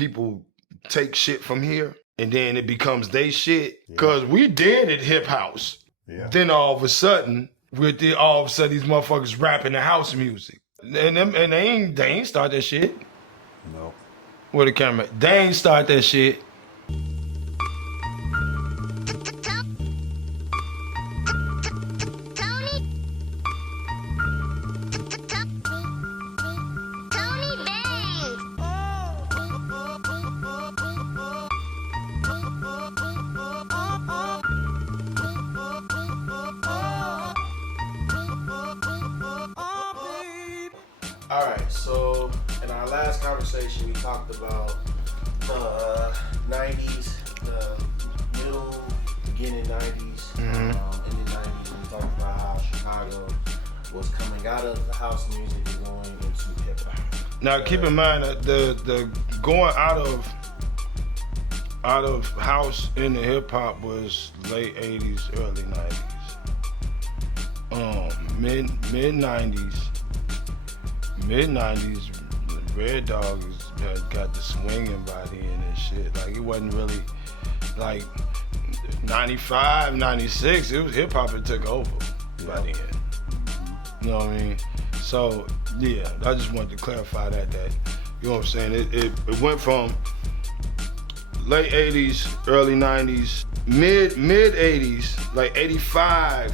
people take shit from here and then it becomes they shit. Cause we did at Hip House. Yeah. Then all of a sudden these motherfuckers rapping the house music. And they ain't start that shit. No. Where the camera? They ain't start that shit. Alright, so in our last conversation we talked about the 90s, the middle, beginning 90s, in the 90s. We talked about how Chicago was coming out of the house music and going into hip hop. Now keep in mind that the going out of house into hip hop was late 80s, early 90s. Mid 90s, Red Dog got the swinging by then and shit. Like it wasn't really like 95, 96. It was hip hop that took over by then. You know what I mean? So yeah, I just wanted to clarify that you know what I'm saying. It went from late 80s, early 90s, mid 80s, like 85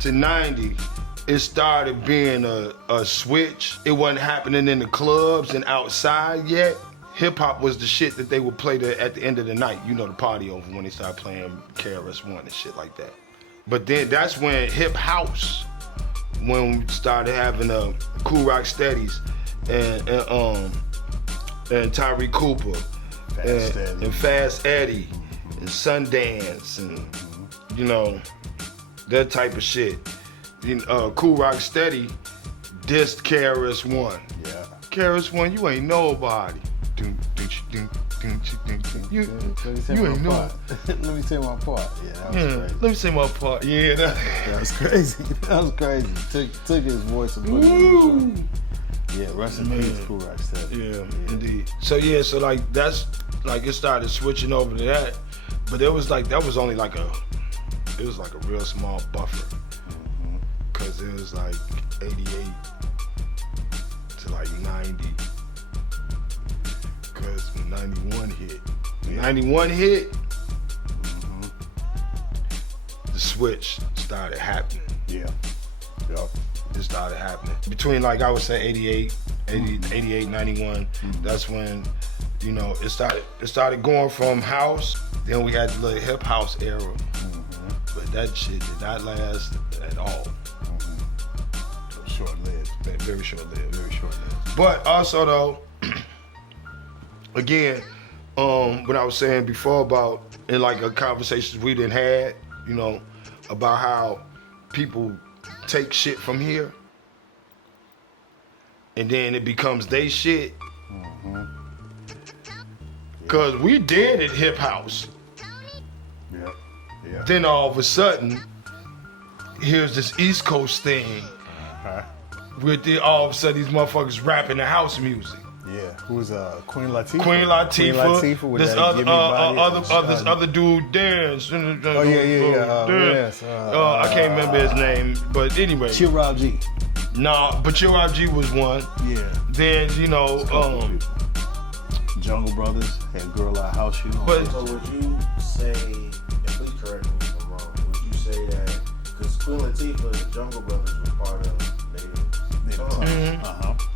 to 90. It started being a switch. It wasn't happening in the clubs and outside yet. Hip hop was the shit that they would play at the end of the night. You know, the party over when they started playing KRS-One and shit like that. But then that's when hip house, when we started having Cool Rock Steadies and Tyree Cooper and Fast Eddie and Sundance and you know that type of shit. Cool Rock Steady dissed KRS-One. Yeah. KRS-One, you ain't nobody. You ain't no. Let me say my part. Yeah, that was crazy. Let me say my part. Yeah, that was crazy. That was crazy. Took his voice and put it in. Yeah, rest in peace, Cool Rock Steady. Yeah, indeed. So like that's like it started switching over to that, but it was like that was only like a real small buffer. Cause it was like 88 to like 90. Cause when 91 hit, the switch started happening. Yeah. Yep. It started happening. Between like I would say 88, 91, that's when, you know, it started going from house, then we had the little hip house era. But that shit did not last at all. Short-lived. Very short-lived. But also though, again, what I was saying before about in like a conversations we done had, you know, about how people take shit from here and then it becomes they shit. Cause we did at Hip House. Yeah. Then all of a sudden, here's this East Coast thing. All of a sudden these motherfuckers rapping the house music. Yeah, who's Queen Latifah? Queen Latifah with this other dude dance. Oh yeah. I can't remember his name, but anyway. Chill Rob G. Nah, but Chill Rob G was one. Yeah. Then you know, Jungle Brothers had Girl I House You. But so would you say, and please correct me if I'm wrong, would you say that because Queen Latifah and Jungle Brothers were part of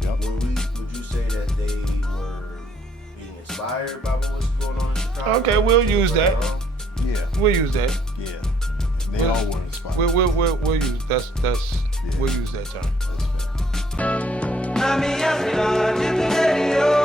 Yep. Would you say that they were being inspired by what was going on in Chicago? Okay, we'll use that. Yeah. We'll use that. Yeah. They all were inspired. We'll use that's we'll use that term. That's fair.